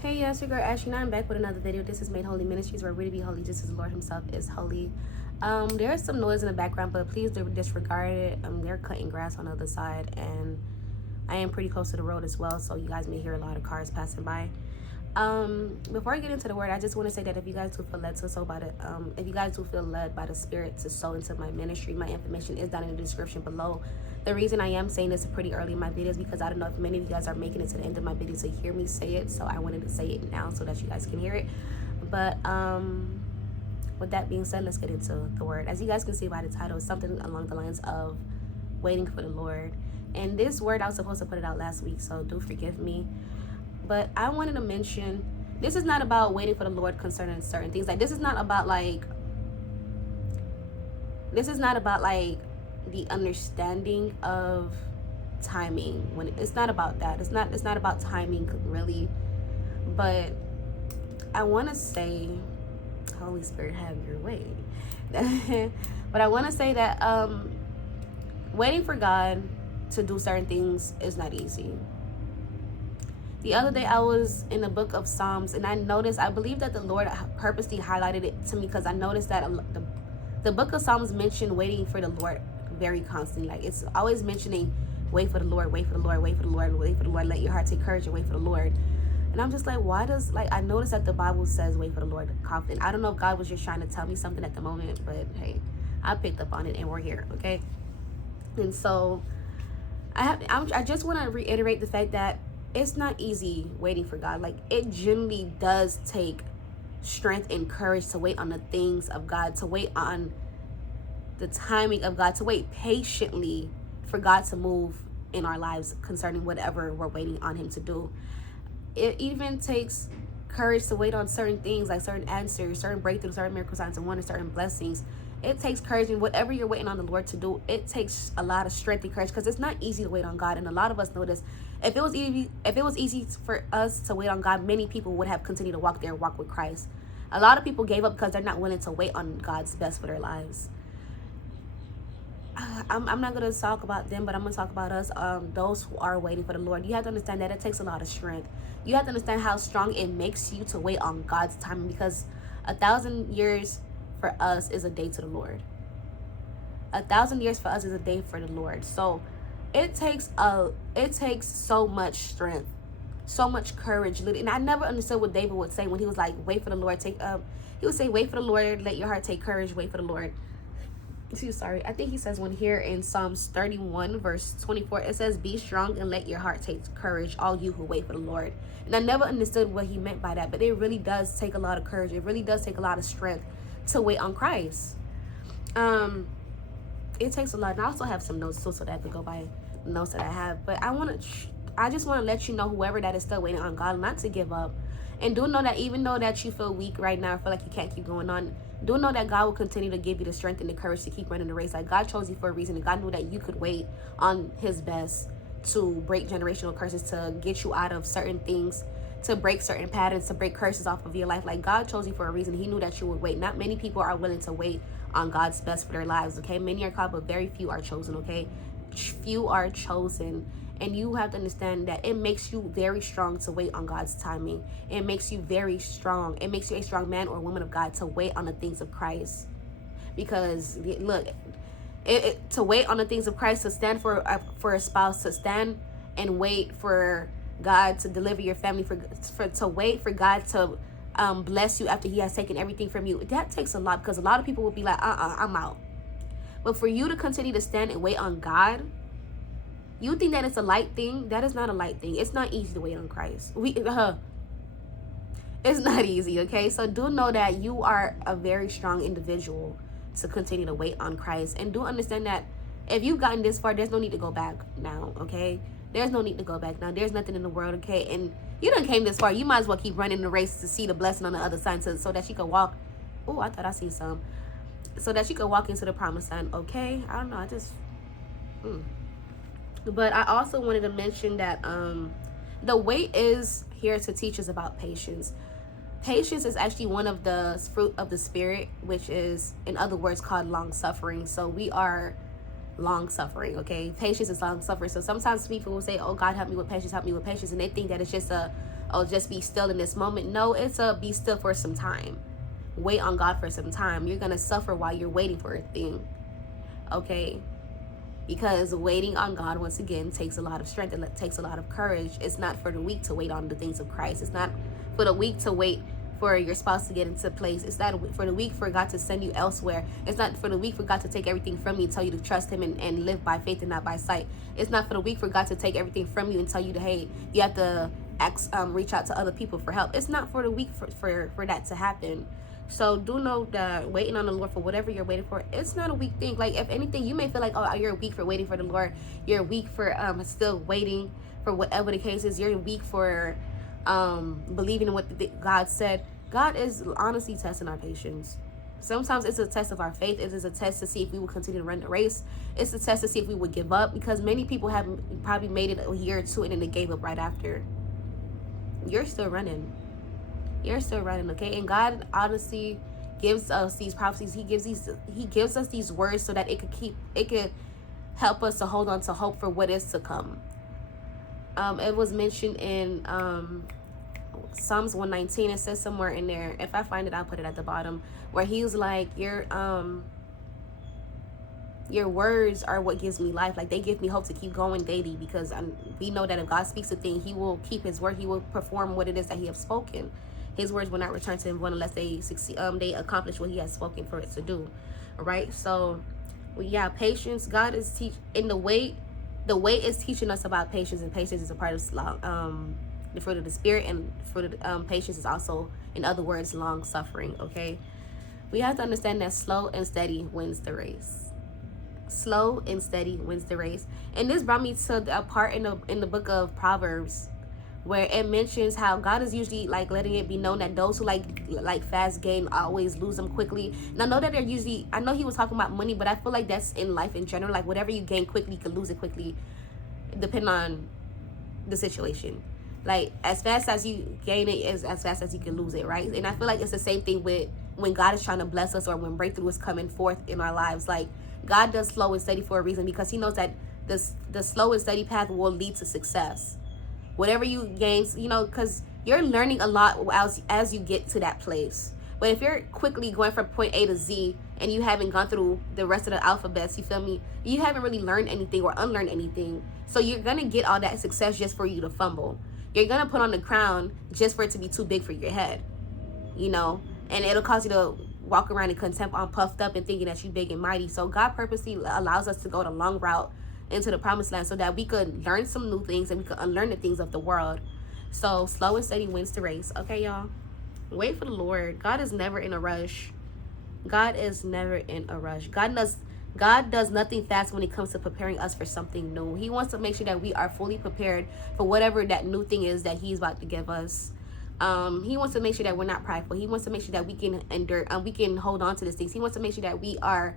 Hey, yes, your girl Ashley, and I'm back with another video. This is Made Holy Ministries, where we're to be holy just as the Lord Himself is holy. There is some noise in the background, but please do disregard it. They're cutting grass on the other side, and I am pretty close to the road as well, so you guys may hear a lot of cars passing by. Before I get into the word, I just want to say that if you guys do feel led to sow by the if you guys do feel led by the Spirit to sow into my ministry, my information is down in the description below. The reason I am saying this pretty early in my videos because I don't know if many of you guys are making it to the end of my video to hear me say it, so I wanted to say it now so that you guys can hear it. But with that being said, let's get into the word. As you guys can see by the title, it's something along the lines of waiting for the Lord. And this word, I was supposed to put it out last week, so do forgive me. But I wanted to mention, this is not about waiting for the Lord concerning certain things. Like, this is not about the understanding of timing. When it's not about that. It's not about timing really. But I want to say, Holy Spirit, have your way. But I want to say that waiting for God to do certain things is not easy. The other day I was in the book of Psalms, and I noticed, I believe that the Lord purposely highlighted it to me because I noticed that the book of Psalms mentioned waiting for the Lord very constantly. Like, it's always mentioning wait for the Lord, wait for the Lord, wait for the Lord, wait for the Lord, let your heart take courage and wait for the Lord. And I'm just like, why does, like, I noticed that the Bible says wait for the Lord confident. I don't know if God was just trying to tell me something at the moment, but hey, I picked up on it and we're here, okay? And so I just want to reiterate the fact that it's not easy waiting for God. Like, it generally does take strength and courage to wait on the things of God, to wait on the timing of God, to wait patiently for God to move in our lives concerning whatever we're waiting on Him to do. It even takes courage to wait on certain things, like certain answers, certain breakthroughs, certain miracle signs and wonders, certain blessings. It takes courage, and whatever you're waiting on the Lord to do, it takes a lot of strength and courage, because it's not easy to wait on God. And a lot of us know this. If it was easy for us to wait on God, many people would have continued to walk their walk with Christ. A lot of people gave up because they're not willing to wait on God's best for their lives. I'm not going to talk about them, but I'm going to talk about us, those who are waiting for the Lord. You have to understand that it takes a lot of strength. You have to understand how strong it makes you to wait on God's timing, because 1,000 years for us is a day to the Lord. 1,000 years for us is a day for the Lord. So it takes so much strength, so much courage. And I never understood what David would say when he was like, wait for the Lord, he would say, wait for the Lord, let your heart take courage, wait for the Lord. Sorry, I think he says one here in Psalms 31 verse 24, it says, be strong and let your heart take courage, all you who wait for the Lord. And I never understood what he meant by that, but it really does take a lot of courage. It really does take a lot of strength to wait on Christ. It takes a lot. And I also have some notes too, so that I could go by the notes that I have. But I just want to let you know, whoever that is still waiting on God, not to give up. And do know that even though that you feel weak right now, feel like you can't keep going on, do know that God will continue to give you the strength and the courage to keep running the race. Like, God chose you for a reason, and God knew that you could wait on His best to break generational curses, to get you out of certain things, to break certain patterns, to break curses off of your life. Like, God chose you for a reason. He knew that you would wait. Not many people are willing to wait on God's best for their lives, okay? Many are called, but very few are chosen, okay? Few are chosen. And you have to understand that it makes you very strong to wait on God's timing. It makes you very strong. It makes you a strong man or woman of God to wait on the things of Christ. Because, look, to wait on the things of Christ, to stand for a spouse, to stand and wait for God to deliver your family, to wait for God to bless you after He has taken everything from you, that takes a lot, because a lot of people will be like, I'm out. But for you to continue to stand and wait on God, you think that it's a light thing? That is not a light thing. It's not easy to wait on Christ. It's not easy, okay? So do know that you are a very strong individual to continue to wait on Christ. And do understand that if you've gotten this far, there's no need to go back now, okay? There's no need to go back now. There's nothing in the world, okay? And you done came this far. You might as well keep running the race to see the blessing on the other side, so that you can walk. Oh, I thought I seen some. So that you can walk into the promised land, okay? I don't know. But I also wanted to mention that the wait is here to teach us about patience. Patience is actually one of the fruit of the Spirit, which is, in other words, called long suffering. So we are long suffering, okay? Patience is long suffering. So sometimes people will say, oh, God, help me with patience, and they think that it's just a oh, just be still in this moment. No, it's a be still for some time. Wait on God for some time. You're going to suffer while you're waiting for a thing. Okay? Because waiting on God, once again, takes a lot of strength. It takes a lot of courage. It's not for the weak to wait on the things of Christ. It's not for the weak to wait for your spouse to get into place. It's not for the weak for God to send you elsewhere. It's not for the weak for God to take everything from you and tell you to trust him and live by faith and not by sight. It's not for the weak for God to take everything from you and tell you to, hey, you have to reach out to other people for help. It's not for the weak for that to happen. So do know that waiting on the Lord for whatever you're waiting for, it's not a weak thing. Like, if anything, you may feel like, oh, you're weak for waiting for the Lord. You're weak for still waiting for whatever the case is. You're weak for believing in what God said. God is honestly testing our patience. Sometimes it's a test of our faith. It is a test to see if we will continue to run the race. It's a test to see if we would give up, because many people have probably made it a year or two and then they gave up right after. You're still running. You're still running, okay? And God honestly gives us these prophecies. He gives us these words so that it could help us to hold on to hope for what is to come. It was mentioned in Psalms 119. It says somewhere in there, if I find it, I'll put it at the bottom, where he's like, your words are what gives me life. Like, they give me hope to keep going daily, because we know that if God speaks a thing, he will keep his word. He will perform what it is that he has spoken. His words will not return to him void unless they succeed. They accomplish what he has spoken for it to do. All right. So, yeah, patience. God is in the way. The way is teaching us about patience, and patience is a part of the fruit of the spirit, and fruit of patience is also, in other words, long suffering. Okay. We have to understand that slow and steady wins the race. Slow and steady wins the race. And this brought me to a part in the book of Proverbs, where it mentions how God is usually like letting it be known that those who like fast gain always lose them quickly. And I know that I know he was talking about money, but I feel like that's in life in general. Like, whatever you gain quickly, you can lose it quickly, depending on the situation. Like, as fast as you gain it is as fast as you can lose it, right? And I feel like it's the same thing with when God is trying to bless us, or when breakthrough is coming forth in our lives. Like, God does slow and steady for a reason, because he knows that the slow and steady path will lead to success. Whatever you gain, because you're learning a lot as you get to that place. But if you're quickly going from point A to Z and you haven't gone through the rest of the alphabets, you feel me? You haven't really learned anything or unlearned anything. So you're going to get all that success just for you to fumble. You're going to put on the crown just for it to be too big for your head, and it'll cause you to walk around in contempt, on puffed up and thinking that you're big and mighty. So God purposely allows us to go the long route into the promised land so that we could learn some new things and we could unlearn the things of the world. So slow and steady wins the race. Okay, y'all? Wait for the Lord. God is never in a rush. God is never in a rush. God does nothing fast when it comes to preparing us for something new. He wants to make sure that we are fully prepared for whatever that new thing is that he's about to give us. He wants to make sure that we're not prideful. He wants to make sure that we can endure, we can hold on to these things. He wants to make sure that we are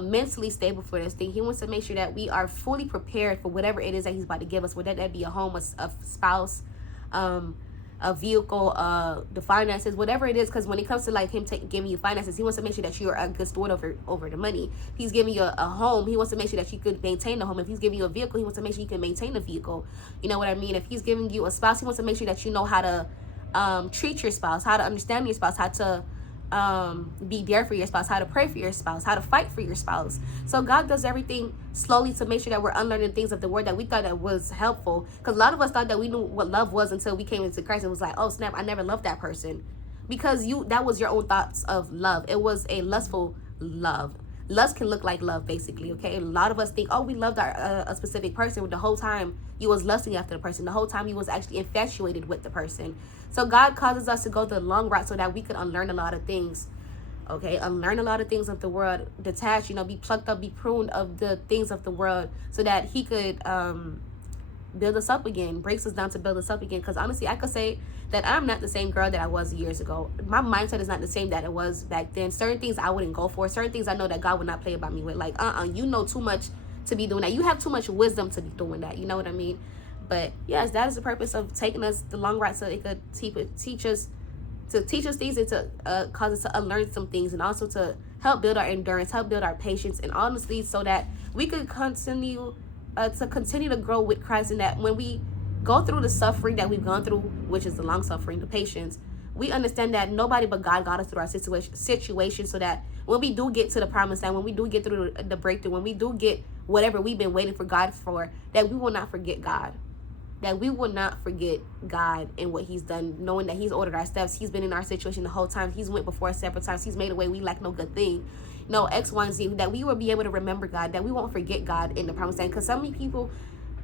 mentally stable for this thing. He wants to make sure that we are fully prepared for whatever it is that he's about to give us, whether that be a home, a spouse, a vehicle, the finances, whatever it is. Because when it comes to like him giving you finances, he wants to make sure that you are a good steward over the money. If he's giving you a home, he wants to make sure that you could maintain the home. If he's giving you a vehicle, he wants to make sure you can maintain the vehicle. You know what I mean? If he's giving you a spouse, he wants to make sure that you know how to treat your spouse, how to understand your spouse, how to be there for your spouse, how to pray for your spouse, how to fight for your spouse. So God does everything slowly to make sure that we're unlearning things of the word that we thought that was helpful. Because a lot of us thought that we knew what love was until we came into Christ and was like, oh snap, I never loved that person. Because that was your own thoughts of love. It was a lustful love. Lust can look like love, basically, okay? A lot of us think, oh, we loved a specific person. The whole time you was lusting after the person. The whole time you was actually infatuated with the person. So God causes us to go the long route so that we could unlearn a lot of things, okay? Unlearn a lot of things of the world. Detach, be plucked up, be pruned of the things of the world so that he could build us up again, breaks us down to build us up again. Because honestly, I could say that I'm not the same girl that I was years ago. My mindset is not the same that it was back then. Certain things I wouldn't go for. Certain things I know that God would not play about me with. Like, you know too much to be doing that. You have too much wisdom to be doing that. You know what I mean? But yes, that is the purpose of taking us the long route, so it could teach us things, and to cause us to unlearn some things, and also to help build our endurance, help build our patience, and honestly, so that we could continue to grow with Christ, and that when we go through the suffering that we've gone through, which is the long suffering, the patience, we understand that nobody but God got us through our situation, so that when we do get to the promised land, when we do get through the breakthrough, when we do get whatever we've been waiting for God for, that we will not forget God. That we will not forget God and what he's done, knowing that he's ordered our steps. He's been in our situation the whole time. He's went before us several times. He's made a way we lack no good thing. No, X, Y, and Z. That we will be able to remember God. That we won't forget God in the promised land. Because so many people,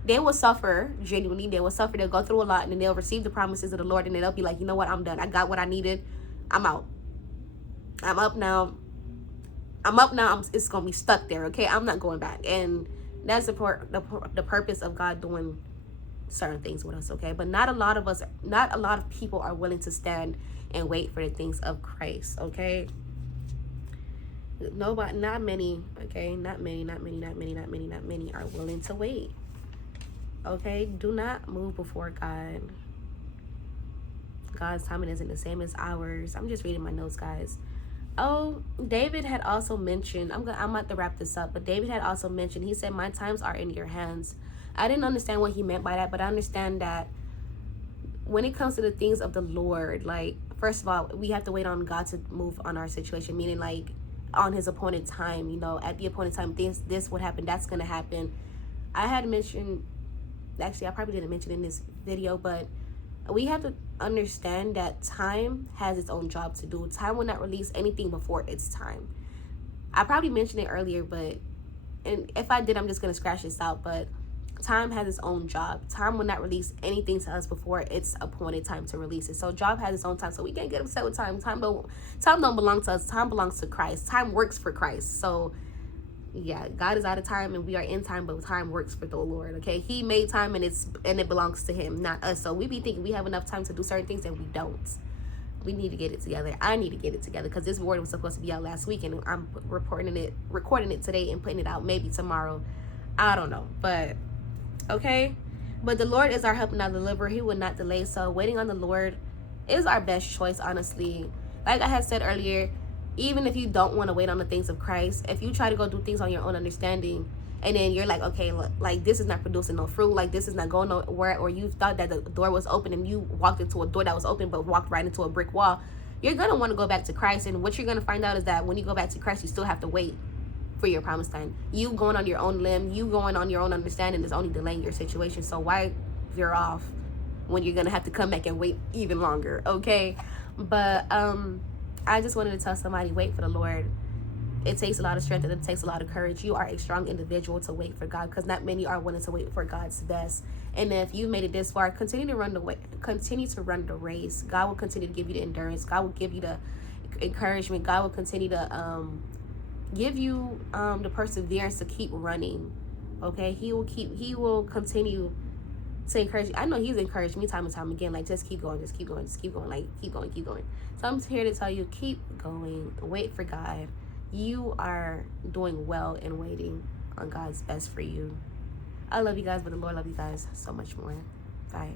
they will suffer genuinely. They will suffer. They'll go through a lot, and then they'll receive the promises of the Lord, and then they'll be like, you know what? I'm done. I got what I needed. I'm out. I'm up now. It's going to be stuck there, okay? I'm not going back. And that's the purpose of God doing certain things with us, okay? But not a lot of people are willing to stand and wait for the things of Christ, okay? Not many, okay? Not many are willing to wait, okay? Do not move before God. God's timing isn't the same as ours. I'm just reading my notes, guys. Oh, David had also mentioned, I'm about to wrap this up, but David had also mentioned, he said, my times are in your hands. I didn't understand what he meant by that, but I understand that when it comes to the things of the Lord, like, first of all, we have to wait on God to move on our situation, meaning like on his appointed time, you know, at the appointed time, this would happen, that's going to happen. I had mentioned, actually, I probably didn't mention in this video, but we have to understand that time has its own job to do. Time will not release anything before its time. I probably mentioned it earlier, and if I did, I'm just going to scratch this out, but time has its own job. Time will not release anything to us before it's appointed time to release it. So job has its own time, so we can't get upset with time. Time don't belong to us. Time belongs to Christ. Time works for Christ. So yeah, God is out of time and we are in time, but time works for the Lord, okay? He made time and it belongs to him, not us. So we be thinking we have enough time to do certain things and we don't. We need to get it together. I need to get it together, because this word was supposed to be out last week, and I'm recording it today and putting it out maybe tomorrow. I don't know, but okay. But the Lord is our help and our deliverer. He will not delay. So waiting on the Lord is our best choice, honestly. Like I had said earlier, even if you don't want to wait on the things of Christ, if you try to go do things on your own understanding, and then you're like, okay, look, like this is not producing no fruit, like this is not going nowhere, or you thought that the door was open and you walked into a door that was open but walked right into a brick wall, you're going to want to go back to Christ. And what you're going to find out is that when you go back to Christ, you still have to wait for your promised land. You going on your own limb, you going on your own understanding is only delaying your situation. So why veer off when you're going to have to come back and wait even longer, okay? But I just wanted to tell somebody, wait for the Lord. It takes a lot of strength and it takes a lot of courage. You are a strong individual to wait for God, because not many are willing to wait for God's best. And if you made it this far, continue to run the race. God will continue to give you the endurance. God will give you the encouragement. God will continue to give you the perseverance to keep running, okay? He will continue to encourage you. I know he's encouraged me time and time again, like, just keep going, like, keep going. So I'm here to tell you, keep going, wait for God. You are doing well in waiting on God's best for you. I love you guys, but the Lord loves you guys so much more. Bye.